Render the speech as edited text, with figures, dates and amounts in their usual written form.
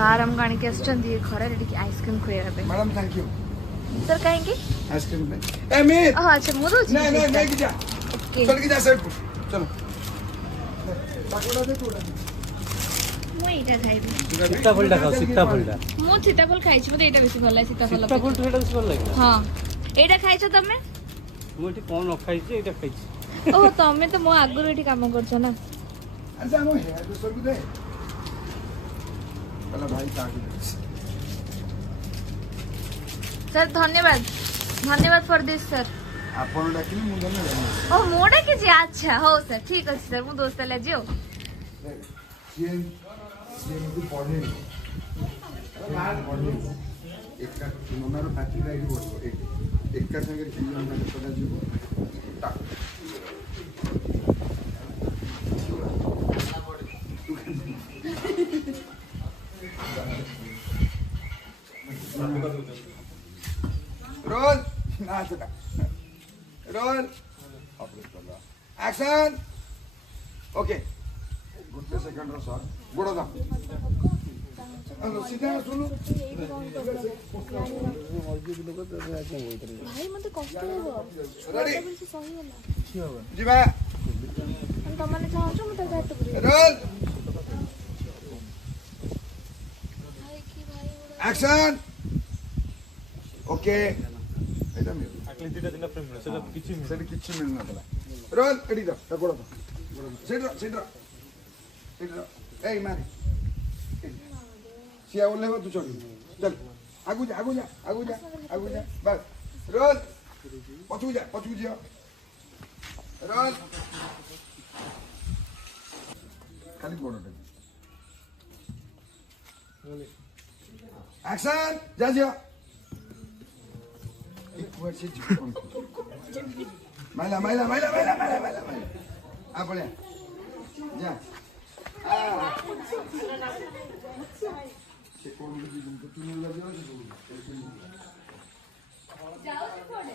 सार हम गाणी के आछंदी खरा रेडी आइसक्रीम खुएबा पे मैडम थैंक यू सर कहेंगे आइसक्रीम पे ए मीत अच्छा मु दो नहीं नहीं नहीं जा ओके चल के जा साइड को चलो पकोड़ा दे तोड़ा मु एटा खाइबी सीताफल खाओ सीताफल मु सीताफल खाइ छि मते एटा बेसी भल लागे सीताफल सीताफल तो बेसी भल लागे हां एटा खाइ छ तमे मु एठी कोन खाइ छि एटा खाइ छि ओ तमे तो मो आगुर एठी काम करछ ना अच्छा हम हेयर तो सब दे पहला भाई काट सर धन्यवाद धन्यवाद फॉर दिस सर आपण डाकिनी मु धन्यवाद ओ मोडा के जी अच्छा हो सर ठीक अछि सर मु दोस्त ले जियो ये मुझे पढ़े एक का नंबर पार्टी का बोल एक का संगे तीन नंबर पता जीवो टा रोल नाच का role action okay good second row sir गोड़ दा सीधा सुनो भाई मते कष्ट हो रेडी सही होला जी बा हम तमने चाहो छ मते जात पुरी रोल भाई की भाई एक्शन ओके एटा मे आकले दिटा दिन फ्रेम सेटा किछि मिलना तला रोल एडी दा गोड़ दा सेड ए मारी सिया बोलले हो तू चढ़ी चल आगु जा बस रोल पछू जा रोल खाली गोड़ दे एक्शन जा एक बार से जीवन माइला आ बढ़िया जा से कौन भी तुमको तू नहीं लग जाओ तो जाओ से पड़े